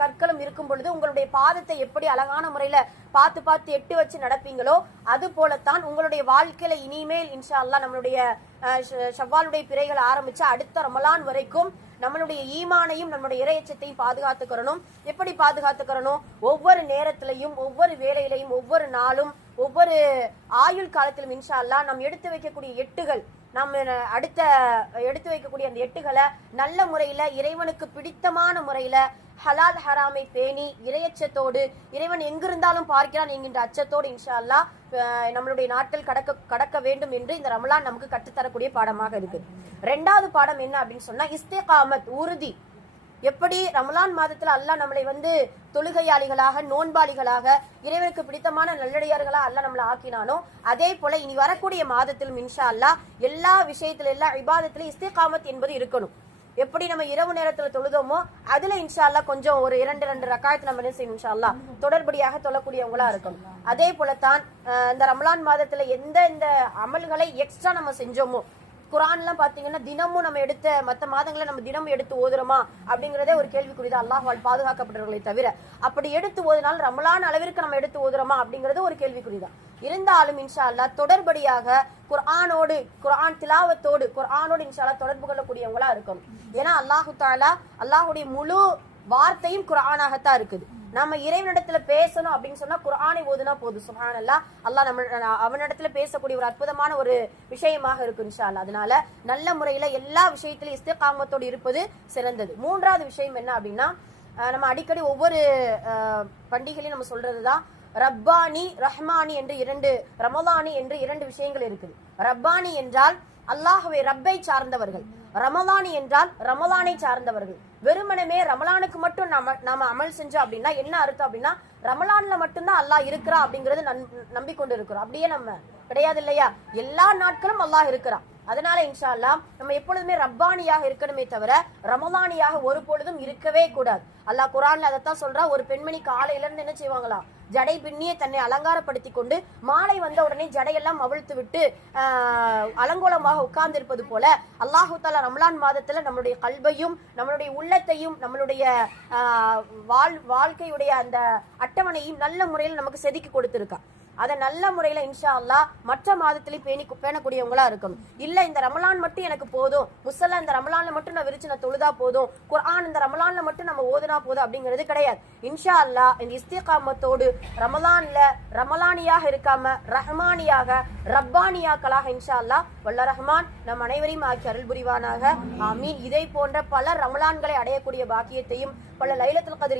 கற்களும் இருக்கும் பொழுது உங்களுடைய பாதத்தை எப்படி அழகான முறையில பார்த்து பார்த்து எட்டு வச்சு நடப்பீங்களோ அது போலத்தான் உங்களுடைய வாழ்க்கையில இனிமேல் இன்ஷா அல்லாஹ் நம்மளுடைய ஷவ்வாலுடைய பிறைகள் ஆரம்பிச்சு அடுத்த ரமலான் வரைக்கும் நம்மளுடைய ஈமானையும் நம்மளுடைய இறையச்சத்தையும் பாதுகாத்துக்கிறணும். எப்படி பாதுகாத்துக்கிறணும்? ஒவ்வொரு நேரத்திலையும் ஒவ்வொரு வேலையிலையும் ஒவ்வொரு நாளும் ஒவ்வொரு ஆயுள் காலத்திலும் இன்ஷா அல்லாஹ் நாம் எடுத்து வைக்கக்கூடிய எட்டுகள் நம்ம அடுத்த எடுத்து வைக்கக்கூடிய அந்த எட்டுகளை நல்ல முறையில இறைவனுக்கு பிடித்தமான முறையில ஹலால் ஹராமை பேணி இறையச்சத்தோடு இறைவன் எங்கிருந்தாலும் பார்க்கிறான் என்கின்ற அச்சத்தோடு இன்ஷா அல்லாஹ் நம்மளுடைய நாட்கள் கடக்க வேண்டும் என்று இந்த ரமலான் நமக்கு கற்றுத்தரக்கூடிய பாடமாக இருக்கு. 2வது பாடம் என்ன அப்படின்னு சொன்னா இஸ்திகாமத், உறுதி. எப்படி ரமலான் மாதத்துல அல்லாஹ் நம்மளை தொழுகையாளிகளாக நோன்பாளிகளாக இறைவனுக்கு பிடித்தமான நல்லடியார்களா அல்லாஹ் நம்மளை ஆக்கினானோ அதே போல இனி வரக்கூடிய மாதத்திலும் இன்ஷா அல்லாஹ் எல்லா விஷயத்துல எல்லா இபாதத்திலும் இஸ்திகாமத் என்பது இருக்கணும். எப்படி நம்ம இரவு நேரத்துல தொழுதோமோ அதுல இன்ஷா அல்லாஹ் கொஞ்சம் ஒரு 2 ரக்காயத்துல நம்ம என்ன செய்யணும் இன்ஷா அல்லாஹ் தொடர்படியாக தொழக்கூடியவங்களா இருக்கணும். அதே போலத்தான் இந்த ரமலான் மாதத்துல எந்த அமல்களை எக்ஸ்ட்ரா நம்ம செஞ்சோமோ குரான்லாம் பாத்தீங்கன்னா தினமும் நம்ம மற்ற மாதங்களை நம்ம தினமும் எடுத்து ஓதுறோமா அப்படிங்கறதே ஒரு கேள்விக்குறிதான். அல்லாஹ்வால் பாதுகாக்கப்பட்டவர்களை தவிர அப்படி எடுத்து ஓதினால் ரமலான் அளவிற்கு நம்ம எடுத்து ஓதுறோமா அப்படிங்கறது ஒரு கேள்விக்குறிதான். இருந்தாலும் இன்ஷா அல்லாஹ் தொடர்படியாக குர்ஆன் திலாவத்தோடு குர்ஆனோடு இன்ஷா அல்லாஹ் தொடர்பு கொள்ளக்கூடியவங்களா இருக்கணும். ஏன்னா அல்லாஹு தஆலா அல்லாஹ்வுடைய முழு வார்த்தையும் குர்ஆனாகத்தான் இருக்குது. நம்ம இறைவனிடத்துல பேசணும் அப்படின்னு சொன்னா குர்ஆனை ஓதுனா போதும். சுப்ஹானல்லாஹ், அல்லாஹ் நம்ம அவனிடத்துல பேசக்கூடிய ஒரு அற்புதமான ஒரு விஷயமாக இருக்கு இன்ஷா அல்லாஹ். அதனால நல்ல முறையில எல்லா விஷயத்திலும் இஸ்திகாமத்தோடு இருப்பது சிறந்தது. 3வது விஷயம் என்ன அப்படின்னா நம்ம அடிக்கடி ஒவ்வொரு பண்டிகையிலையும் நம்ம சொல்றதுதான் ரப்பானி ரஹ்மானி என்று ரமலானி என்று 2 விஷயங்கள் இருக்குது. ரப்பானி என்றால் அல்லாஹ்வை ரப்பை சார்ந்தவர்கள், ரமலானி என்றால் ரமலானை சார்ந்தவர்கள். வெறுமனமே ரமலானுக்கு மட்டும் நாம அமல் செஞ்சோம் அப்படின்னா என்ன அர்த்தம் அப்படின்னா ரமலான்ல மட்டும்தான் அல்லாஹ் இருக்கிறா அப்படிங்கறது நம்பிக்கொண்டு இருக்கிறோம். அப்படியே நம்ம கிடையாது இல்லையா? எல்லா நாட்களும் அல்லாஹ் இருக்கிறான். அதனால இன்ஷா அல்லாஹ் நம்ம எப்பொழுதுமே ரப்பானியாக இருக்கணுமே தவிர ரமலானியாக ஒரு பொழுதும் இருக்கவே கூடாது. அல்லாஹ் குர்ஆன்ல அதைத்தான் சொல்றா. ஒரு பெண்மணி காலையில இருந்து என்ன செய்வாங்களாம், ஜடை பின்னியே தன்னை அலங்காரப்படுத்தி கொண்டு மாலை வந்த உடனே ஜடையெல்லாம் அவிழ்த்து விட்டு அலங்கோலமாக உட்கார்ந்து இருப்பது போல அல்லாஹு தஆலா ரமலான் மாதத்துல நம்மளுடைய கல்பையும் நம்மளுடைய உள்ளத்தையும் நம்மளுடைய வாழ்க்கையுடைய அந்த அட்டவணையும் நல்ல முறையில் நமக்கு செதுக்கி கொடுத்திருக்கா. அதை நல்ல முறையில இன்ஷா அல்லாஹ் மற்ற மாதத்திலையும் பேணக்கூடியவங்களா இருக்கணும். இல்ல இந்த ரமலான் மட்டும் எனக்கு போதும், முஸல்லா இந்த ரமலான்ல மட்டும் நான் விரிச்சு நான் தொழுதா போதும், குர்ஆன் இந்த ரமலான்ல மட்டும் நம்ம ஓதுனா போதும் அப்படிங்கிறது கிடையாது. இன்ஷா அல்லாஹ் இந்த இஸ்திகாமத்தோடு ரமலான்ல ரமலானியாக இருக்காம ரஹ்மானியாக ரப்பானியாக்களாக இன்ஷா அல்லாஹ் வல்ல ரஹ்மான் நம் அனைவரையும் ஆக்கி அருள் புரிவானாக. ஆமீன். இதை போன்ற பல ரமலான்களை அடையக்கூடிய பாக்கியத்தையும் பல லைலத்துல் கத்ர்